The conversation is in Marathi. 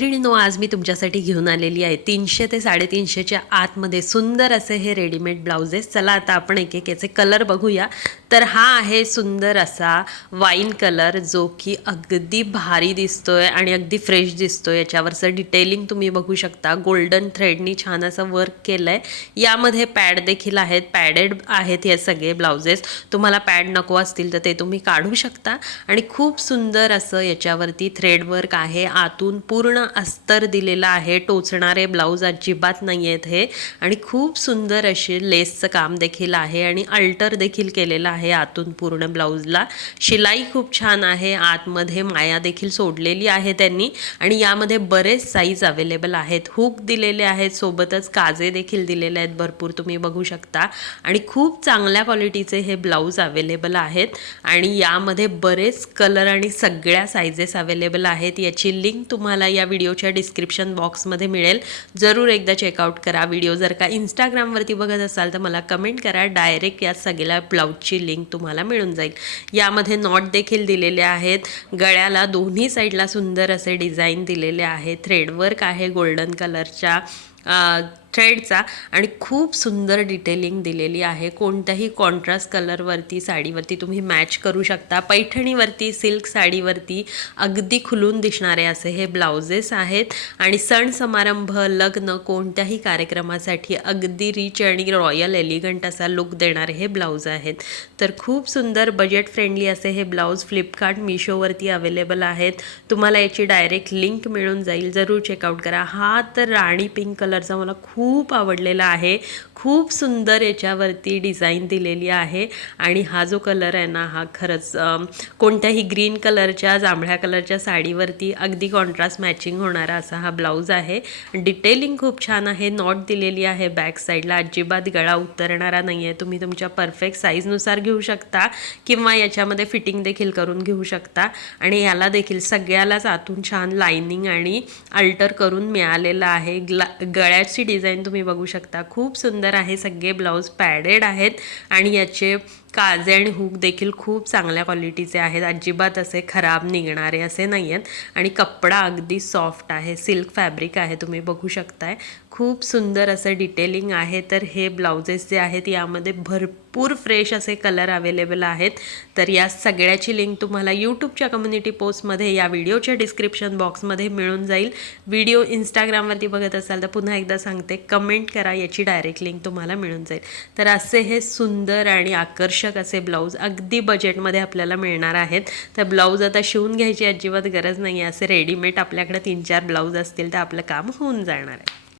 मैत्रिणींनो, आज मी तुमच्यासाठी घेऊन आलेली आहे 300 ते 350च्या आतमध्ये सुंदर असे हे रेडीमेड ब्लाउजेस। चला आता आपण एक एक याचे कलर बघूया। तर हा आहे सुंदर असा वाईन कलर, जो की अगदी भारी दिसतोय आणि अगदी फ्रेश दिसतोय। याच्यावरचं डिटेलिंग तुम्ही बघू शकता, गोल्डन थ्रेडनी छान असं वर्क केलंय। यामध्ये पॅड देखील आहेत, पॅडेड आहेत हे सगळे ब्लाउजेस। तुम्हाला पॅड नको असतील तर ते तुम्ही काढू शकता। आणि खूप सुंदर असं याच्यावरती थ्रेड वर्क आहे, आतून पूर्ण अस्तर दिलेला आहे, टोचणारे ब्लाऊज अजिबात नाही आहेत हे। आणि खूप सुंदर असे लेसचं काम देखील आहे आणि अल्टर देखील केलेलं आहे आतून पूर्ण ब्लाऊजला। शिलाई खूप छान आहे, आतमध्ये माया देखील सोडलेली आहे त्यांनी। आणि यामध्ये बरेच साईज अवेलेबल आहेत, हुक दिलेले आहेत, सोबतच काजे देखील दिलेले आहेत भरपूर, तुम्ही बघू शकता। आणि खूप चांगल्या क्वालिटीचे हे ब्लाऊज अवेलेबल आहेत आणि यामध्ये बरेच कलर आणि सगळ्या साइजेस अवेलेबल आहेत। याची लिंक तुम्हाला या व्हिडिओच्या डिस्क्रिप्शन बॉक्समध्ये मिळेल, जरूर एकदा चेकआउट करा। व्हिडिओ जर का इंस्टाग्रामवरती बघत असाल तर मला कमेंट करा, डायरेक्ट या सगळ्या ब्लाऊजची लिंक तुम्हाला मिळून जाईल। यामध्ये नॉट देखील दिलेले आहेत, गळ्याला दोन्ही साईडला सुंदर असे डिझाईन दिलेले आहे, थ्रेडवर्क आहे गोल्डन कलरच्या थ्रेडचा आणि खूप सुंदर डिटेलिंग दिलेली आहे। कोणत्याही कॉन्ट्रास्ट कलरवरती साडीवरती तुम्ही मॅच करू शकता। पैठणीवरती, सिल्क साडीवरती अगदी खुलून दिसणारे असे हे ब्लाउजेस आहेत आणि सण समारंभ, लग्न, कोणत्याही कार्यक्रमासाठी अगदी रिच आणि रॉयल एलिगंट असा लुक देणारे हे ब्लाऊज आहेत। तर खूप सुंदर बजेट फ्रेंडली असे हे ब्लाऊज फ्लिपकार्ट, मिशोवरती अवेलेबल आहेत। तुम्हाला याची डायरेक्ट लिंक मिळून जाईल, जरूर चेकआउट करा। हा तर राणी पिंक कलरचा मला खूप आवडलेला आहे, खूप सुंदर याच्यावरती डिझाईन दिलेली आहे। आणि हा जो कलर आहे ना, हा खरंच कोणत्याही ग्रीन कलरच्या, जांभळ्या कलरच्या साडीवरती अगदी कॉन्ट्रास्ट मॅचिंग होणारा असा हा ब्लाऊज आहे। डिटेलिंग खूप छान आहे, नॉट दिलेली आहे बॅक साईडला, अजिबात गळा उतरणारा नाही आहे। तुम्ही तुमच्या परफेक्ट साईजनुसार घेऊ शकता किंवा याच्यामध्ये फिटिंग देखील करून घेऊ शकता। आणि याला देखील सगळ्यालाच आतून छान लाइनिंग आणि अल्टर करून मिळालेलं आहे। गळ्याची डिझाईन तुम्ही बघू शकता, खूप सुंदर आहे। सगळे ब्लाऊज पॅडेड आहेत आणि याचे काजे आणि हुक देखील खूप चांगल्या क्वालिटीचे आहेत, अजिबात असे खराब निघणारे असे नाही आहेत। आणि कपडा अगदी सॉफ्ट आहे, सिल्क फॅब्रिक आहे, तुम्ही बघू शकताय। खूप सुंदर असं डिटेलिंग आहे। तर हे ब्लाउजेस जे आहेत यामध्ये भरपूर फ्रेश असे कलर अवेलेबल आहेत। तर या सगळ्याची लिंक तुम्हाला यूट्यूबच्या कम्युनिटी पोस्टमध्ये, या व्हिडिओच्या डिस्क्रिप्शन बॉक्समध्ये मिळून जाईल। व्हिडिओ इंस्टाग्रामवरती बघत असाल तर पुन्हा एकदा सांगते, कमेंट करा, याची डायरेक्ट लिंक तुम्हाला मिळून जाईल। तर असे हे सुंदर आणि आकर्षक असे ब्लाऊज अगदी बजेटमध्ये आपल्याला मिळणार आहेत। तर ब्लाऊज आता शिवून घ्यायची अजिबात गरज नाही आहे, असे रेडीमेड आपल्याकडे 3-4 ब्लाऊज असतील तर आपलं काम होऊन जाणार आहे।